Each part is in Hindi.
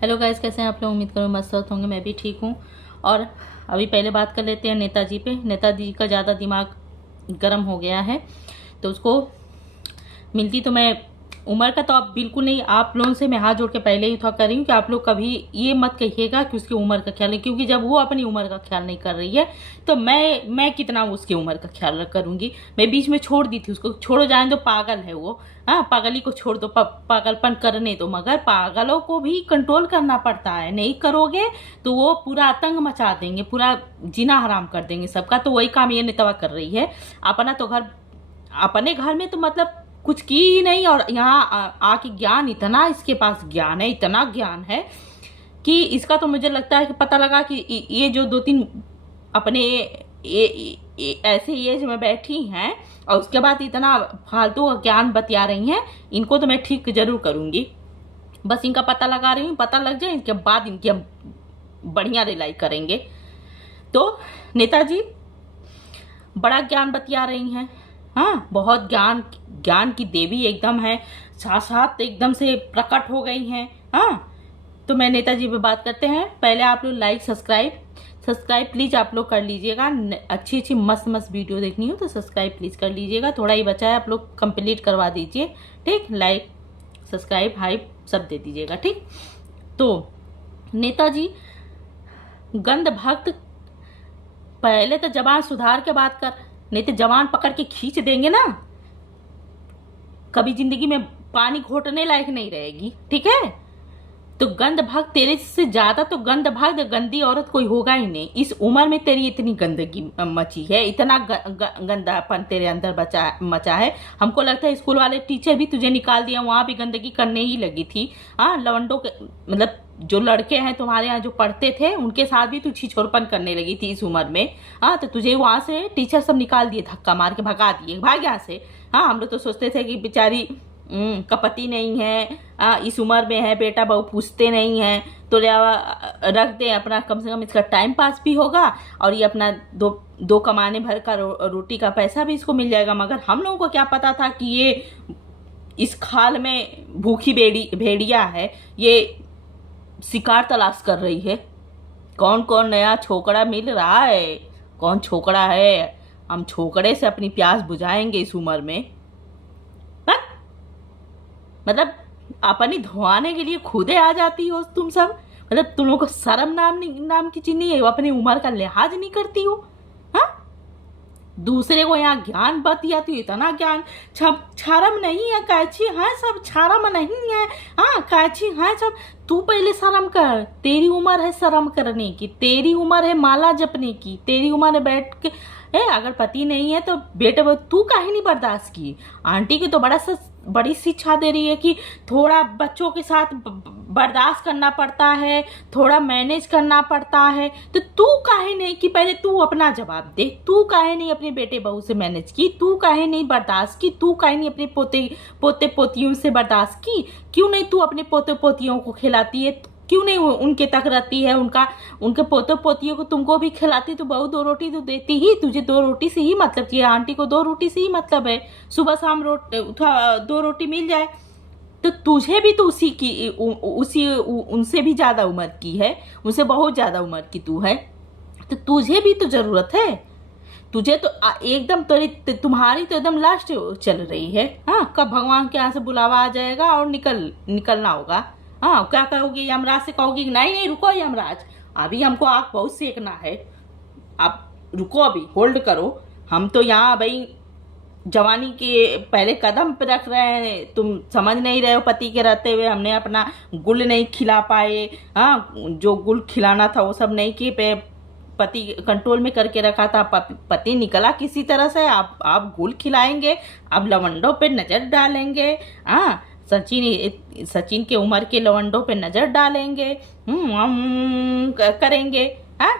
हेलो गाइस, कैसे हैं आप लोग। उम्मीद करूँ मस्त होंगे। मैं भी ठीक हूँ। और अभी पहले बात कर लेते हैं नेताजी पे। नेताजी का ज़्यादा दिमाग गर्म हो गया है, तो उसको मिलती तो मैं उम्र का तो आप बिल्कुल नहीं। आप लोगों से मैं हाथ जोड़ के पहले ही था कर रही हूँ कि आप लोग कभी ये मत कहिएगा कि उसकी उम्र का ख्याल नहीं, क्योंकि जब वो अपनी उम्र का ख्याल नहीं कर रही है तो मैं कितना उसकी उम्र का ख्याल करूँगी। मैं बीच में छोड़ दी थी उसको। छोड़ो, जाने दो, पागल है वो। हाँ, पागली को छोड़ दो, पागलपन करने दो, मगर पागलों को भी कंट्रोल करना पड़ता है। नहीं करोगे तो वो पूरा आतंक मचा देंगे, पूरा जीना हराम कर देंगे सबका। तो वही काम ये नेतवा कर रही है। अपना तो घर, अपने घर में तो मतलब कुछ की ही नहीं, और यहाँ आके ज्ञान, इतना इसके पास ज्ञान है, इतना ज्ञान है कि इसका तो मुझे लगता है कि पता लगा कि ये जो दो तीन अपने ऐसे एज में बैठी हैं और उसके बाद इतना फालतू ज्ञान बतिया रही हैं, इनको तो मैं ठीक जरूर करूंगी। बस इनका पता लगा रही हूँ, पता लग जाए इनके बाद इनकी हम बढ़िया रिलाई करेंगे। तो नेताजी बड़ा ज्ञान बतिया रही हैं। हाँ, बहुत ज्ञान, ज्ञान की देवी एकदम है, साक्षात एकदम से प्रकट हो गई हैं। हाँ, तो मैं नेताजी पे बात करते हैं। पहले आप लोग लाइक सब्सक्राइब प्लीज आप लोग कर लीजिएगा। अच्छी अच्छी मस्त मस्त वीडियो देखनी हो तो सब्सक्राइब प्लीज कर लीजिएगा। थोड़ा ही बचा है, आप लोग कंप्लीट करवा दीजिए। ठीक, लाइक सब्सक्राइब हाइप सब दे दीजिएगा। ठीक, तो नेताजी गंध भक्त, पहले तो जबान सुधार के बात कर, नहीं तो जबान पकड़ के खींच देंगे ना, कभी जिंदगी में पानी घोटने लायक नहीं रहेगी। ठीक है, तो गंध भाग, तेरे से ज्यादा तो गंध भाग गंदी औरत कोई होगा ही नहीं। इस उम्र में तेरी इतनी गंदगी मची है, इतना गंदापन तेरे अंदर मचा है। हमको लगता है स्कूल वाले टीचर भी तुझे निकाल दिया, वहां भी गंदगी करने ही लगी थी। हाँ, लवंडों के मतलब जो लड़के हैं तुम्हारे यहाँ जो पढ़ते थे उनके साथ भी तू छिछोरपन करने लगी थी इस उम्र में। हाँ, तो तुझे वहां से टीचर सब निकाल दिए, धक्का मार के भगा दिए, भाग यहाँ से। हाँ, हम लोग तो सोचते थे कि बेचारी का पति नहीं है, इस उम्र में है, बेटा बहू पूछते नहीं है, तो रख दे अपना, कम से कम इसका टाइम पास भी होगा और ये अपना दो कमाने भर का रोटी का पैसा भी इसको मिल जाएगा। मगर हम लोगों को क्या पता था कि ये इस खाल में भूखी भेड़िया है, ये शिकार तलाश कर रही है। कौन कौन नया छोकरा मिल रहा है, कौन छोकरा है, हम छोकरे से अपनी प्यास बुझाएंगे इस उम्र में। मतलब अपनी धोआने के लिए खुदे आ जाती हो तुम सब। मतलब तुम लोग को शर्म नाम की चीज नहीं है, अपनी उम्र का लिहाज नहीं करती हो। हाँ, दूसरे को यहाँ ज्ञान बतियाती हो, इतना ज्ञान, शर्म नहीं है कैची है सब, शर्म नहीं है। हाँ, कैची है सब। तू पहले शर्म कर, तेरी उम्र है शर्म करने की, तेरी उम्र है माला जपने की, तेरी उम्र है बैठ के अगर पति नहीं है तो बेटे तू काहे नहीं बर्दाश्त की। आंटी की तो बड़ी शिक्षा दे रही है कि थोड़ा बच्चों के साथ बर्दाश्त करना पड़ता है, थोड़ा मैनेज करना पड़ता है। तो तू काहे नहीं कि पहले तू अपना जवाब दे। तू काहे नहीं अपने बेटे बहू से मैनेज की, तू काहे नहीं बर्दाश्त की, तू काहे नहीं अपने पोते पोतियों से बर्दाश्त की। क्यों नहीं तू अपने पोते पोतियों को खिलाती है, क्यों नहीं उनके तक रहती है, उनके पोते पोतियों को तुमको भी खिलाती। तो बहू दो रोटी तो देती ही, तुझे दो रोटी से ही मतलब कि आंटी को दो रोटी से ही मतलब है, सुबह शाम दो रोटी मिल जाए। तो तुझे भी तो उनसे भी ज्यादा उम्र की है, उनसे बहुत ज्यादा उम्र की तू है, तो तुझे भी तो जरूरत है। तुझे तो एकदम तुम्हारी तो एकदम लास्ट चल रही है। हाँ, कब भगवान के यहाँ से बुलावा आ जाएगा और निकलना होगा। हाँ, क्या कहोगी, यमराज से कहोगी नहीं नहीं रुको यमराज, अभी हमको आग बहुत सेकना है, आप रुको, अभी होल्ड करो। हम तो यहाँ भाई जवानी के पहले कदम पे रख रहे हैं, तुम समझ नहीं रहे हो। पति के रहते हुए हमने अपना गुल नहीं खिला पाए। हाँ, जो गुल खिलाना था वो सब नहीं किए पे, पति कंट्रोल में करके रखा था, पति निकला किसी तरह से। आप गुल खिलाएंगे, अब लवंडों पे नजर डालेंगे। हाँ, सचिन के उम्र के लवंडों पे नजर डालेंगे, करेंगे। हाँ,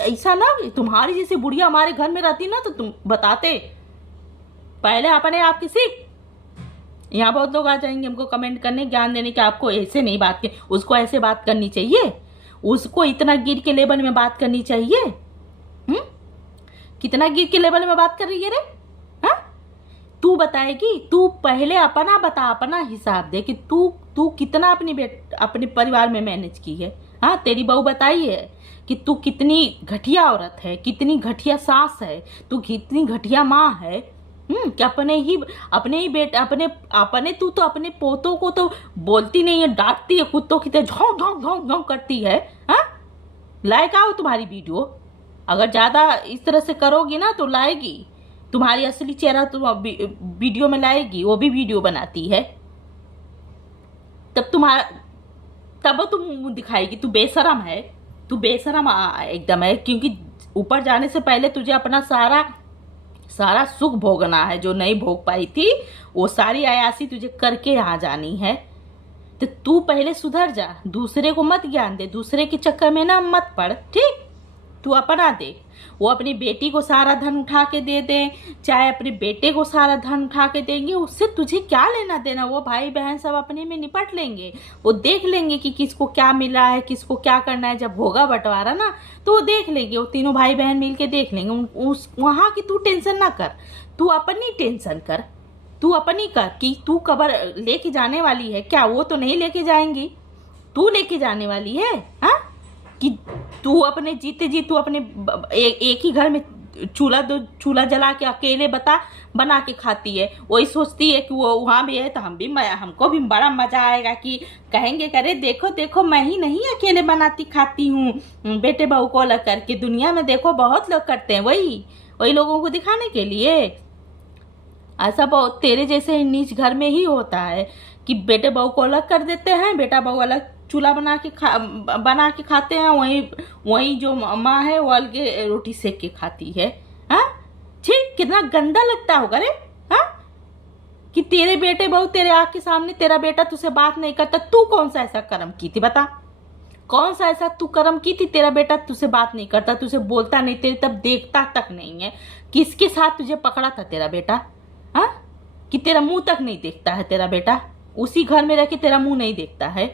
ऐसा ना, तुम्हारी जैसी बुढ़िया हमारे घर में रहती ना तो तुम बताते। पहले अपने आप की सीख। यहाँ बहुत लोग आ जाएंगे हमको कमेंट करने, ज्ञान देने के, आपको ऐसे नहीं बात की, उसको ऐसे बात करनी चाहिए, उसको इतना गिर के लेवल में बात करनी चाहिए। कितना गिर के लेवल में बात कर रही है रे। हाँ, तू बताएगी? तू पहले अपना बता, अपना हिसाब दे कि तू तू कितना अपने परिवार में मैनेज की है। हाँ, तेरी बहू बताई है कि तू कितनी घटिया औरत है, कितनी घटिया सास है, तू कितनी घटिया माँ है। कि अपने ही बेटे अपने तू तो अपने पोतों को तो बोलती नहीं है, डांटती है, कुत्तों की तरह झोंक झोंक झोंक झोंक करती है। हाँ, लायक आओ तुम्हारी वीडियो। अगर ज्यादा इस तरह से करोगी ना तो लाएगी, तुम्हारी असली चेहरा तुम वीडियो में लाएगी, वो भी वीडियो बनाती है। तब तुम मुंह दिखाएगी। तू बेशरम है, तू बेशरम एकदम है, क्योंकि ऊपर जाने से पहले तुझे अपना सारा सुख भोगना है, जो नहीं भोग पाई थी वो सारी अयासी तुझे करके यहाँ जानी है। तो तू पहले सुधर जा, दूसरे को मत ज्ञान दे, दूसरे के चक्कर में ना मत पड़, ठीक? तू अपना दे। वो अपनी बेटी को सारा धन उठा के दे दे, चाहे अपने बेटे को सारा धन उठा के देंगे, उससे तुझे क्या लेना देना? वो भाई बहन सब अपने में निपट लेंगे, वो देख लेंगे कि किसको क्या मिला है, किसको क्या करना है। जब होगा बंटवारा ना तो वो देख लेंगे, वो तीनों भाई बहन मिलके देख लेंगे। वहां की तू टेंशन ना कर, तू अपनी टेंशन कर, तू अपनी कर कि तू कबर लेके जाने वाली है क्या? वो तो नहीं लेके जाएंगी, तू लेके जाने वाली है। हाँ, कि तू अपने जीते जी तू अपने एक ही घर में चूल्हा जला के अकेले बना के खाती है। वही सोचती है कि वो वहाँ भी है तो हमको भी बड़ा मजा आएगा, कि कहेंगे करे देखो देखो मैं ही नहीं अकेले बनाती खाती हूँ, बेटे बहू को अलग करके। दुनिया में देखो बहुत लोग करते हैं, वही लोगों को दिखाने के लिए। ऐसा बहुत तेरे जैसे नीच घर में ही होता है कि बेटे बहू को अलग कर देते हैं, बेटा बहू अलग चूल्हा बना के खाते हैं, वही जो माँ है वो अलगे रोटी सेक के खाती है। हाँ, ठीक, कितना गंदा लगता होगा रे। हाँ, कि तेरे बेटे बहू तेरे आँख के सामने तेरा बेटा तुझसे बात नहीं करता। तू कौन सा ऐसा कर्म की थी बता? कौन सा ऐसा तू कर्म की थी? तेरा बेटा तुझसे बात नहीं करता, तुझे बोलता नहीं, तेरे तब देखता तक नहीं है। किसके साथ तुझे पकड़ा था तेरा बेटा? हाँ, कि तेरा मुंह तक नहीं देखता है तेरा बेटा, उसी घर में रह के तेरा मुंह नहीं देखता है।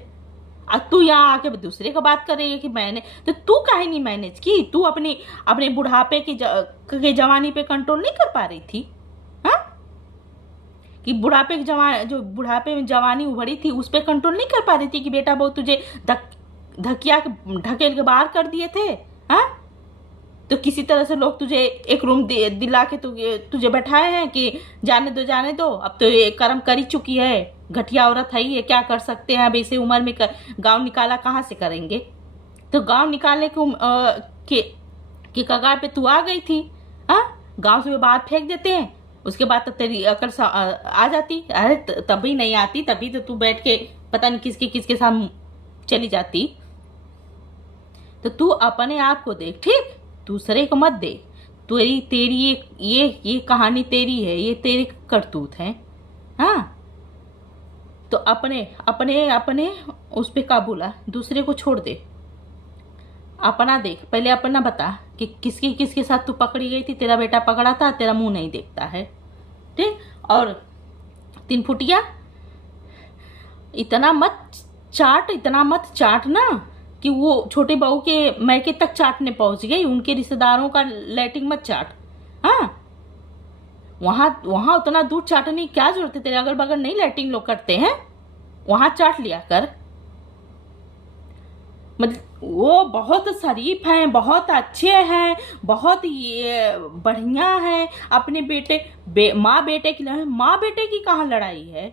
अब तू यहाँ आके दूसरे का बात कर रही है कि मैंने, तो तू काहे नहीं मैनेज की? तू अपने बुढ़ापे के जवानी पे कंट्रोल नहीं कर पा रही थी? हाँ, कि बुढ़ापे में जवानी उभरी थी उस पे कंट्रोल नहीं कर पा रही थी कि बेटा बहू तुझे ढकेल के बाहर कर दिए थे? हाँ, तो किसी तरह से लोग तुझे एक रूम दिला के तुझे बैठाए हैं कि जाने दो, अब तो ये कर्म कर ही चुकी है, घटिया औरत है ये, क्या कर सकते हैं अब इसे उम्र में। गांव निकाला कहाँ से करेंगे? तो गांव निकालने के कगार पे तू आ गई थी। हाँ, गांव से बाहर फेंक देते हैं, उसके बाद तो तेरी अकल आ जाती। अरे तभी नहीं आती, तभी तो तू बैठ के पता नहीं किसके साथ चली जाती। तो तू अपने आप को देख, ठीक? दूसरे को मत दे। तेरी ये कहानी तेरी है, ये तेरे करतूत है। हाँ, तो अपने उस पे काबू ला, दूसरे को छोड़ दे। अपना देख, पहले अपना बता कि किसके साथ तू पकड़ी गई थी। तेरा बेटा पकड़ा था, तेरा मुंह नहीं देखता है, ठीक? और 3 फुटिया इतना मत चाट ना कि वो छोटे बहू के मैके तक चाटने पहुंच गई, उनके रिश्तेदारों का लैटिंग मत चाट। हाँ, वहां उतना दूर चाटने की क्या जरूरत है? तेरे अगल बगल नहीं लैटिंग लोग करते हैं, वहां चाट लिया कर। मतलब वो बहुत शरीफ हैं, बहुत अच्छे हैं, बहुत ये बढ़िया हैं। अपने माँ बेटे की कहाँ लड़ाई है?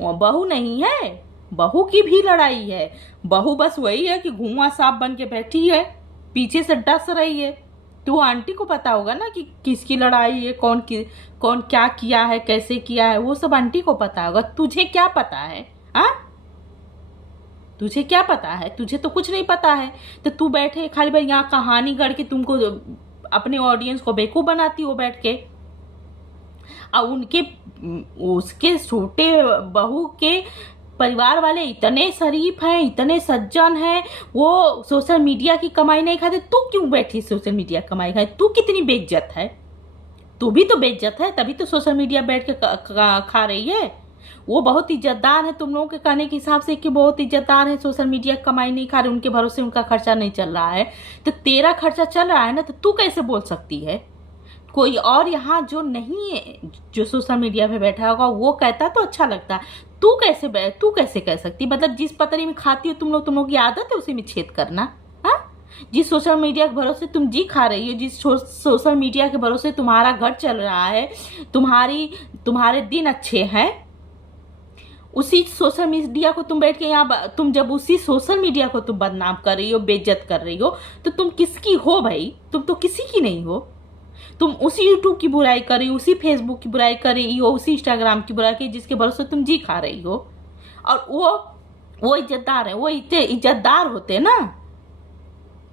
बहू नहीं है, बहू की भी लड़ाई है। बहू बस वही है कि घुआ सांप बन के बैठी है, पीछे से डस रही है। तो आंटी को पता होगा ना कि किसकी लड़ाई है, कौन क्या किया है, कैसे किया है, वो सब आंटी को पता होगा। तुझे क्या पता है? हाँ, तुझे क्या पता है? तुझे तो कुछ नहीं पता है। तो तू बैठे खाली भाई यहाँ कहानी गढ़ के तुमको अपने ऑडियंस को बेवकूफ बनाती हो बैठ के। और उसके छोटे बहू के परिवार वाले इतने शरीफ हैं, इतने सज्जन हैं, वो सोशल मीडिया की कमाई नहीं खाते। तू क्यों बैठी सोशल मीडिया कमाई खाए? तू कितनी बेइज्जत है? तू भी तो बेइज्जत है, तभी तो सोशल मीडिया बैठ के खा रही है। वो बहुत इज्जतदार है, तुम लोगों के कहने के हिसाब से कि बहुत इज्जतदार है, सोशल मीडिया कमाई नहीं खा रहे, उनके भरोसे उनका खर्चा नहीं चल रहा है। तो तेरा खर्चा चल रहा है ना, तो तू कैसे बोल सकती है? कोई और यहाँ जो नहीं है, जो सोशल मीडिया पे बैठा होगा, वो कहता तो अच्छा लगता। तू कैसे कह सकती? मतलब जिस पतरी में खाती हो तुम लोग की आदत है उसी में छेद करना। हाँ, जिस सोशल मीडिया के भरोसे तुम जी खा रही हो, जिस सोशल मीडिया के भरोसे तुम्हारा घर चल रहा है, तुम्हारे दिन अच्छे हैं, उसी सोशल मीडिया को तुम बैठ के यहाँ, तुम जब उसी सोशल मीडिया को तुम बदनाम कर रही हो, बेइज्जत कर रही हो, तो तुम किसकी हो भाई? तुम तो किसी की नहीं हो। तुम उसी यूट्यूब की बुराई कर रही हो, उसी फेसबुक की बुराई कर रही हो, उसी इंस्टाग्राम की बुराई की जिसके भरोसे तुम जी खा रही हो। और वो इज्जतदार है, वो इतने इज्जतदार होते ना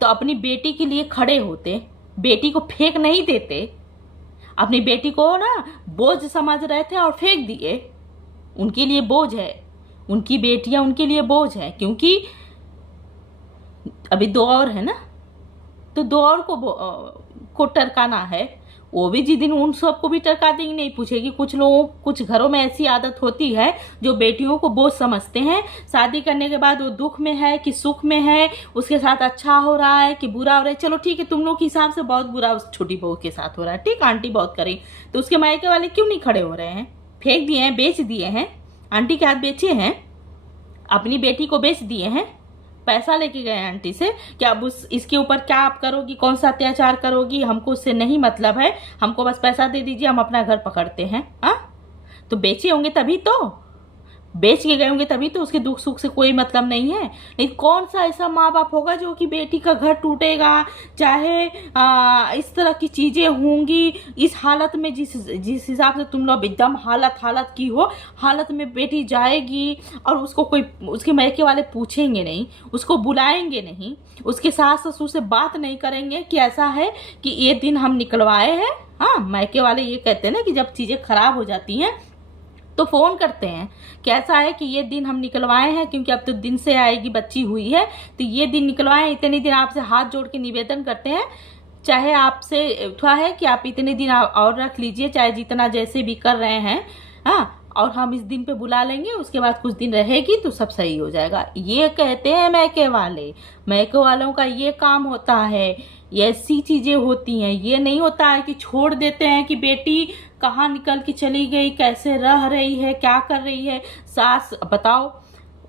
तो अपनी बेटी के लिए खड़े होते, बेटी को फेंक नहीं देते। अपनी बेटी को ना बोझ समझ रहे थे और फेंक दिए। उनके लिए बोझ है, उनकी बेटियां उनके लिए बोझ है, क्योंकि अभी 2 और है ना, तो 2 और को टरकाना है। वो भी जिस दिन उन सबको भी टरका देंगे, नहीं पूछेगी। कुछ घरों में ऐसी आदत होती है जो बेटियों को बोझ समझते हैं। शादी करने के बाद वो दुख में है कि सुख में है, उसके साथ अच्छा हो रहा है कि बुरा हो रहा है। चलो ठीक है, तुम लोग के हिसाब से बहुत बुरा उस छोटी बहू के साथ हो रहा है, ठीक, आंटी बहुत करी, तो उसके मायके वाले क्यों नहीं खड़े हो रहे हैं? फेंक दिए हैं, बेच दिए हैं, आंटी के हाथ बेचे हैं, अपनी बेटी को बेच दिए हैं, पैसा लेके गए आंटी से कि अब इसके ऊपर क्या आप करोगी, कौन सा अत्याचार करोगी, हमको उससे नहीं मतलब है, हमको बस पैसा दे दीजिए, हम अपना घर पकड़ते हैं। हाँ, तो बेचे होंगे तभी तो, बेच के गए होंगे तभी तो, उसके दुख सुख से कोई मतलब नहीं है। नहीं, कौन सा ऐसा माँ बाप होगा जो कि बेटी का घर टूटेगा, चाहे इस तरह की चीजें होंगी इस हालत में, जिस हिसाब से तुम लोग एकदम हालत की हो, हालत में बेटी जाएगी और उसको कोई, उसके मायके वाले पूछेंगे नहीं, उसको बुलाएंगे नहीं, उसके सास ससुर से बात नहीं करेंगे कि ऐसा है कि ये दिन हम निकलवाए हैं। हाँ, मायके वाले ये कहते हैं ना कि जब चीजें खराब हो जाती हैं तो फोन करते हैं, कैसा है कि ये दिन हम निकलवाए हैं, क्योंकि अब तो दिन से आएगी, बच्ची हुई है, तो ये दिन निकलवाए हैं, इतने दिन आपसे हाथ जोड़ के निवेदन करते हैं, चाहे आपसे उठा है कि आप इतने दिन और रख लीजिए, चाहे जितना जैसे भी कर रहे हैं। हाँ, और हम इस दिन पे बुला लेंगे, उसके बाद कुछ दिन रहेगी तो सब सही हो जाएगा। ये कहते हैं मायके वाले। मायके वालों का ये काम होता है, ऐसी चीजें होती हैं। ये नहीं होता है कि छोड़ देते हैं कि बेटी कहाँ निकल के चली गई, कैसे रह रही है, क्या कर रही है। सास बताओ,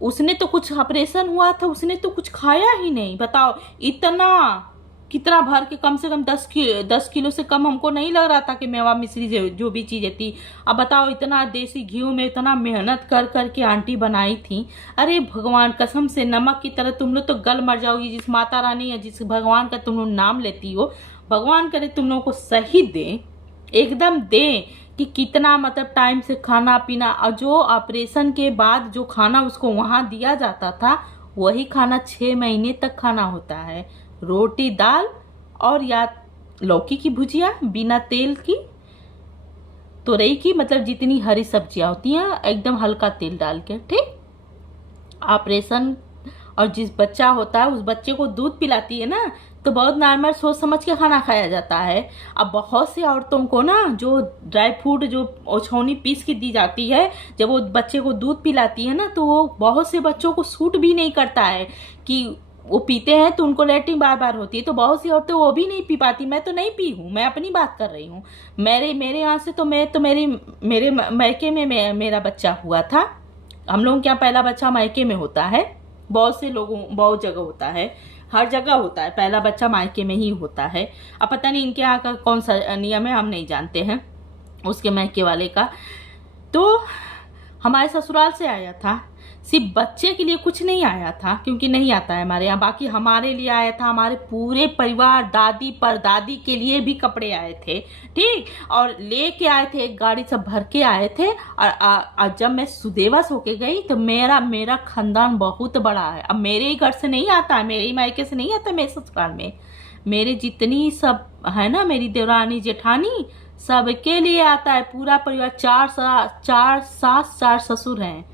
उसने तो कुछ ऑपरेशन हुआ था, उसने तो कुछ खाया ही नहीं। बताओ, इतना कितना भर के, कम से कम 10 किलो से कम हमको नहीं लग रहा था कि मेवा मिश्री जो भी चीजें थी। अब बताओ, इतना देसी घी में इतना मेहनत कर के आंटी बनाई थी। अरे भगवान, कसम से नमक की तरह तुम लोग तो गल मर जाओगी। जिस माता रानी या जिस भगवान का तुम लोग नाम लेती हो, भगवान करे तुम लोगों को सही दे, एकदम दे कि कितना मतलब टाइम से खाना पीना, और जो ऑपरेशन के बाद जो खाना उसको वहां दिया जाता था, वही खाना 6 महीने तक खाना होता है। रोटी दाल और या लौकी की भुजिया बिना तेल की, तुरई की, मतलब जितनी हरी सब्जियां होती हैं एकदम हल्का तेल डाल के, ठीक। ऑपरेशन, और जिस बच्चा होता है उस बच्चे को दूध पिलाती है ना, तो बहुत नॉर्मल सोच समझ के खाना खाया जाता है। अब बहुत सी औरतों को ना जो ड्राई फ्रूट, जो ओछौनी पीस के दी जाती है, जब वो बच्चे को दूध पिलाती है ना, तो वो बहुत से बच्चों को सूट भी नहीं करता है कि वो पीते हैं तो उनको लेटरिन बार बार होती है। तो बहुत सी औरतें वो भी नहीं पी पाती। मैं तो नहीं पी हूँ, मैं अपनी बात कर रही हूँ। मेरे यहाँ से तो मेरे मायके में मेरा बच्चा हुआ था। हम लोगों के यहाँ पहला बच्चा मायके में होता है, बहुत से लोगों, बहुत जगह होता है, हर जगह होता है, पहला बच्चा मायके में ही होता है। अब पता नहीं इनके यहाँ का कौन सा नियम है, हम नहीं जानते हैं उसके मायके वाले का। तो हमारे ससुराल से आया था, सिर्फ बच्चे के लिए कुछ नहीं आया था, क्योंकि नहीं आता है हमारे यहाँ, बाकी हमारे लिए आया था, हमारे पूरे परिवार, दादी परदादी के लिए भी कपड़े आए थे, ठीक। और लेके आए थे, एक गाड़ी सब भर के आए थे। और जब मैं सुदेवस होके गई तो मेरा खानदान बहुत बड़ा है। अब मेरे ही घर से नहीं आता है, मेरे ही मायके से नहीं आता, मेरे ससुराल में मेरे जितनी सब है ना, मेरी देवरानी जेठानी, सबके लिए आता है पूरा परिवार। 4 सास 4 ससुर हैं,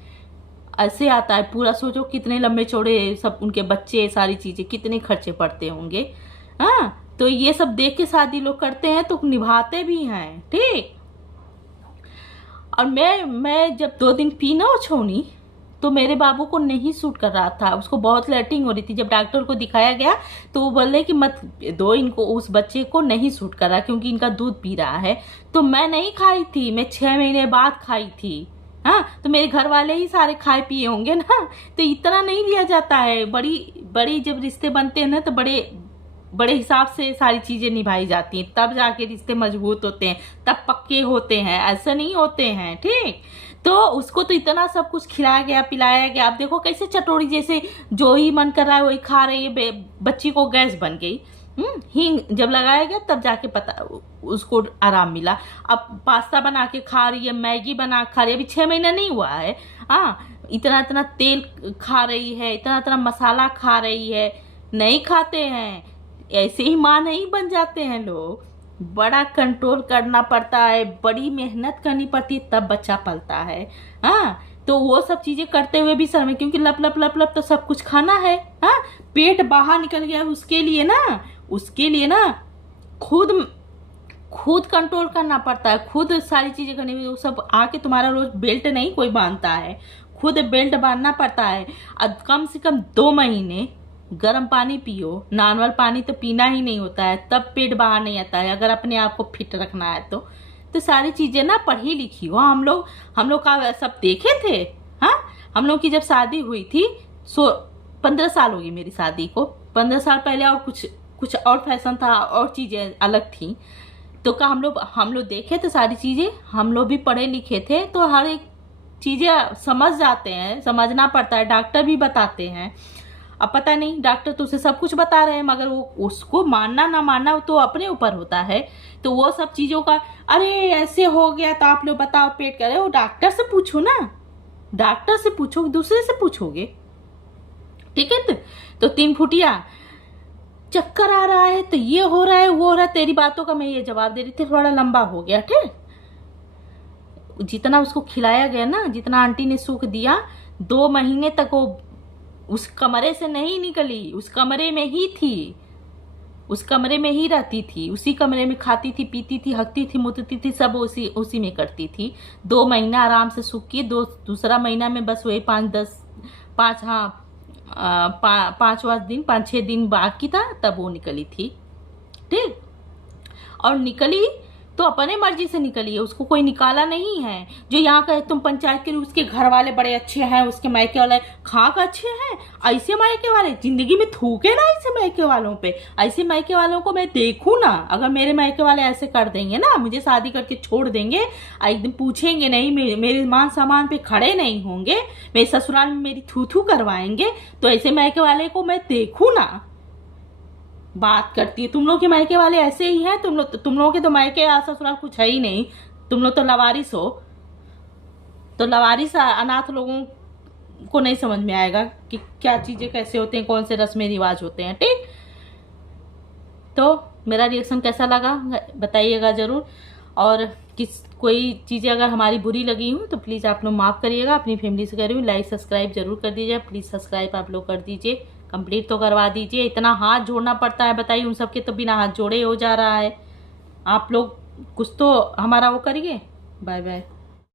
ऐसे आता है पूरा। सोचो कितने लंबे चौड़े सब उनके बच्चे, सारी चीजें, कितने खर्चे पड़ते होंगे। हाँ, तो ये सब देख के शादी लोग करते हैं तो निभाते भी हैं, ठीक। और मैं जब 2 दिन पी ना छौनी, तो मेरे बाबू को नहीं सूट कर रहा था, उसको बहुत लैटिंग हो रही थी। जब डॉक्टर को दिखाया गया तो वो बोले कि मत दो इनको, उस बच्चे को नहीं सूट कर रहा क्योंकि इनका दूध पी रहा है। तो मैं नहीं खाई थी, मैं 6 महीने बाद खाई थी। हाँ, तो मेरे घर वाले ही सारे खाए पिए होंगे ना, तो इतना नहीं लिया जाता है। बड़ी बड़ी जब रिश्ते बनते हैं ना तो बड़े बड़े हिसाब से सारी चीजें निभाई जाती हैं, तब जाके रिश्ते मजबूत होते हैं, तब पक्के होते हैं, ऐसा नहीं होते हैं। ठीक, तो उसको तो इतना सब कुछ खिलाया गया पिलाया गया। आप देखो कैसे चटोरी जैसे जो ही मन कर रहा है वही खा रही है। बच्ची को गैस बन गई। हींग जब लगाया गया तब जाके पता उसको आराम मिला। अब पास्ता बना के खा रही है, मैगी बना खा रही है, अभी 6 महीना नहीं हुआ है। हाँ, इतना इतना तेल खा रही है, इतना इतना मसाला खा रही है। नहीं खाते हैं, ऐसे ही माँ नहीं बन जाते हैं लोग। बड़ा कंट्रोल करना पड़ता है, बड़ी मेहनत करनी पड़ती है, तब बच्चा पलता है। हाँ, तो वो सब चीजें करते हुए भी शर्म है, क्योंकि लप लप लप लप तो सब कुछ खाना है। हाँ, पेट बाहर निकल गया, उसके लिए ना खुद कंट्रोल करना पड़ता है, खुद सारी चीजें करनी। वो सब आके तुम्हारा रोज बेल्ट नहीं कोई बांधता है, खुद बेल्ट बांधना पड़ता है। अब कम से कम 2 महीने गर्म पानी पियो, नॉर्मल पानी तो पीना ही नहीं होता है, तब पेट बाहर नहीं आता है, अगर अपने आप को फिट रखना है तो सारी चीजें ना पढ़ी लिखी हो। हम लोग का सब देखे थे। हाँ, हम लोग की जब शादी हुई थी 15 साल हो गई मेरी शादी को। 15 साल पहले और कुछ और फैशन था, और चीजें अलग थी। तो का हम लोग देखे थे सारी चीजें, हम लोग भी पढ़े लिखे थे, तो हर एक चीजें समझ जाते हैं, समझना पड़ता है। डॉक्टर भी बताते हैं। अब पता नहीं, डॉक्टर तो उसे सब कुछ बता रहे हैं, मगर वो उसको मानना ना मानना तो अपने ऊपर होता है। तो वो सब चीजों का, अरे ऐसे हो गया तो आप लोग बताओ पेट करे, वो डॉक्टर से पूछो ना, डॉक्टर से पूछो, दूसरे से पूछोगे। ठीक है, तो 3 फुटिया चक्कर आ रहा है, तो ये हो रहा है, वो हो रहा है। तेरी बातों का मैं ये जवाब दे रही थी, थोड़ा लंबा हो गया। ठीक, जितना उसको खिलाया गया ना, जितना आंटी ने सुख दिया, 2 महीने तक वो उस कमरे से नहीं निकली, उस कमरे में ही थी, उस कमरे में ही रहती थी, उसी कमरे में खाती थी, पीती थी, हकती थी, मुतती थी, सब उसी में करती थी। 2 महीना आराम से सुख की। दूसरा महीना में बस वही 5-6 दिन बाकी था, तब वो निकली थी। ठीक, और निकली तो अपने मर्जी से निकली है, उसको कोई निकाला नहीं है। जो यहाँ का तुम पंचायत के लिए, उसके घर वाले बड़े अच्छे हैं, उसके मायके वाले खाक अच्छे हैं, ऐसे मायके वाले जिंदगी में थूके ना ऐसे मायके वालों पे। ऐसे मायके वालों को मैं देखूँ ना, अगर मेरे मायके वाले ऐसे कर देंगे ना, मुझे शादी करके छोड़ देंगे, एकदम पूछेंगे नहीं, मेरे मान सामान पे खड़े नहीं होंगे, मेरे ससुराल में मेरी थू थू करवाएंगे, तो ऐसे मायके वाले को मैं देखूँ ना। बात करती है, तुम लोग के मायके वाले ऐसे ही हैं। तुम लोगों के तो मायके या ससुराल कुछ है ही नहीं, तुम लोग तो लवारिस हो। तो लवारिस अनाथ लोगों को नहीं समझ में आएगा कि क्या चीजें कैसे होते हैं, कौन से रस्में रिवाज होते हैं। ठीक, तो मेरा रिएक्शन कैसा लगा बताइएगा जरूर। और कोई चीज़ें अगर हमारी बुरी लगी हूँ तो प्लीज़ आप लोग माफ़ करिएगा, अपनी फैमिली से करिए। लाइक सब्सक्राइब जरूर कर दीजिए, प्लीज़ सब्सक्राइब आप लोग कर दीजिए, कंप्लीट तो करवा दीजिए। इतना हाथ जोड़ना पड़ता है, बताइए, उन सबके तो बिना हाथ जोड़े हो जा रहा है। आप लोग कुछ तो हमारा वो करिए। Bye bye.